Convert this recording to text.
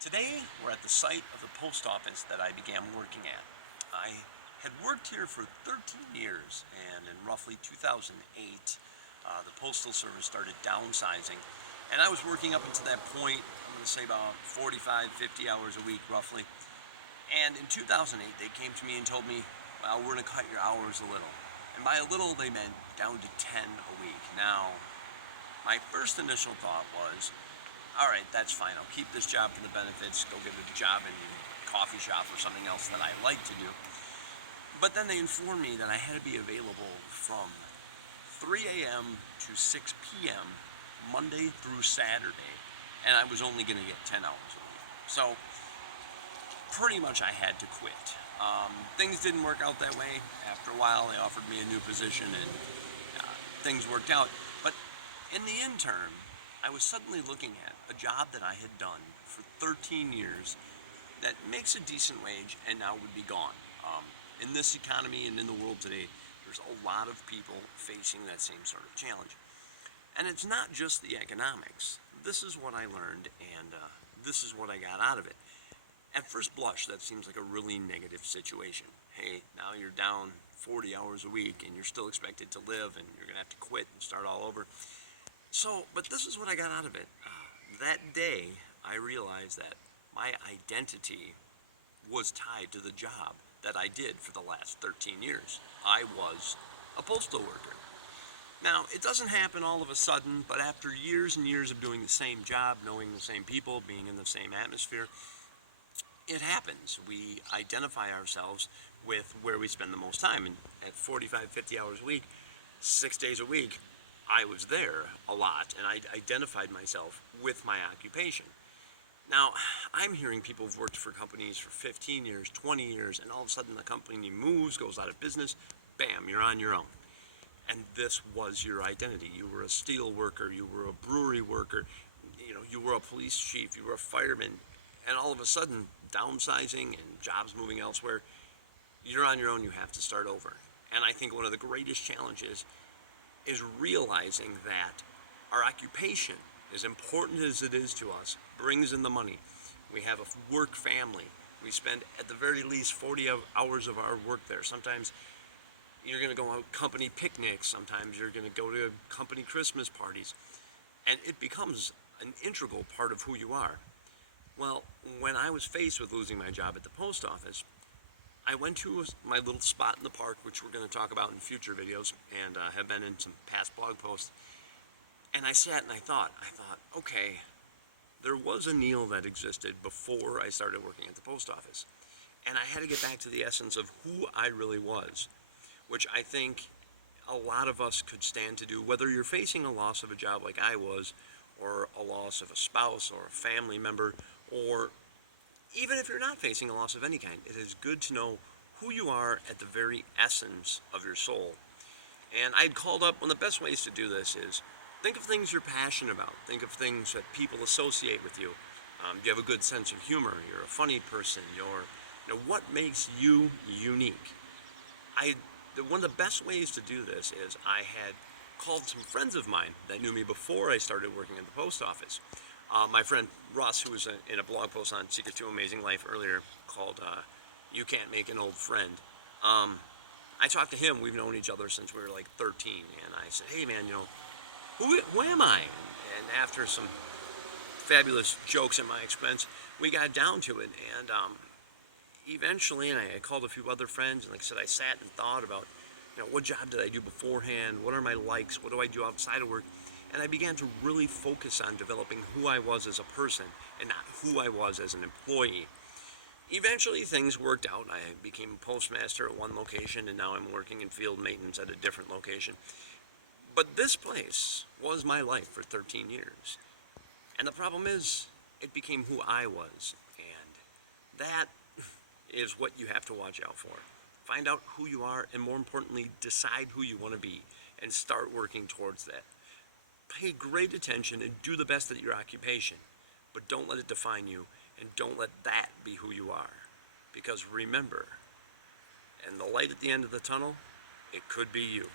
Today, we're at the site of the post office that I began working at. I had worked here for 13 years, and in roughly 2008, the Postal Service started downsizing. And I was working up until that point, I'm going to say about 45, 50 hours a week, roughly. And in 2008, they came to me and told me, well, we're going to cut your hours a little. And by a little, they meant down to 10 a week. Now, my first initial thought was, all right, that's fine. I'll keep this job for the benefits, go get a job in a coffee shop or something else that I like to do. But then they informed me that I had to be available from 3 a.m. to 6 p.m. Monday through Saturday, and I was only going to get 10 hours a week. So pretty much I had to quit. Things didn't work out that way. After a while, they offered me a new position, and things worked out. But in the interim, I was suddenly looking at a job that I had done for 13 years that makes a decent wage and now would be gone. In this economy and in the world today, there's a lot of people facing that same sort of challenge. And it's not just the economics. This is what I learned, and this is what I got out of it. At first blush, that seems like a really negative situation. Hey, now you're down 40 hours a week and you're still expected to live, and you're going to have to quit and start all over. But this is what I got out of it. That day, I realized that my identity was tied to the job that I did for the last 13 years. I was a postal worker. Now, it doesn't happen all of a sudden, but after years and years of doing the same job, knowing the same people, being in the same atmosphere, it happens. We identify ourselves with where we spend the most time. And at 45, 50 hours a week, 6 days a week, I was there a lot, and I identified myself with my occupation. Now, I'm hearing people who've worked for companies for 15 years, 20 years, and all of a sudden the company moves, goes out of business, bam, you're on your own. And this was your identity. You were a steel worker, you were a brewery worker, you were a police chief, you were a fireman, and all of a sudden, downsizing and jobs moving elsewhere, you're on your own, you have to start over. And I think one of the greatest challenges is realizing that our occupation, as important as it is to us, brings in the money. We have a work family. We spend at the very least 40 hours of our work there. Sometimes you're going to go on company picnics. Sometimes you're going to go to company Christmas parties. And it becomes an integral part of who you are. Well, when I was faced with losing my job at the post office, I went to my little spot in the park, which we're going to talk about in future videos, and have been in some past blog posts. And I sat and I thought, okay, there was a Neil that existed before I started working at the post office. And I had to get back to the essence of who I really was, which I think a lot of us could stand to do, whether you're facing a loss of a job like I was, or a loss of a spouse or a family member, or even if you're not facing a loss of any kind. It is good to know who you are at the very essence of your soul. And I'd called up, one of the best ways to do this is think of things you're passionate about. Think of things that people associate with you. You have a good sense of humor. You're a funny person. What makes you unique? One of the best ways to do this is I had called some friends of mine that knew me before I started working at the post office. My friend Russ, who was in a blog post on Secret to Amazing Life earlier called You Can't Make an Old Friend. I talked to him. We've known each other since we were like 13. And I said, hey man, who am I? And after some fabulous jokes at my expense, we got down to it. And eventually, and I called a few other friends, and like I said, I sat and thought about, what job did I do beforehand? What are my likes? What do I do outside of work? And I began to really focus on developing who I was as a person and not who I was as an employee. Eventually, things worked out. I became a postmaster at one location, and now I'm working in field maintenance at a different location. But this place was my life for 13 years. And the problem is, it became who I was. And that is what you have to watch out for. Find out who you are, and more importantly, decide who you want to be and start working towards that. Pay great attention and do the best at your occupation, but don't let it define you, and don't let that be who you are. Because remember, and the light at the end of the tunnel, it could be you.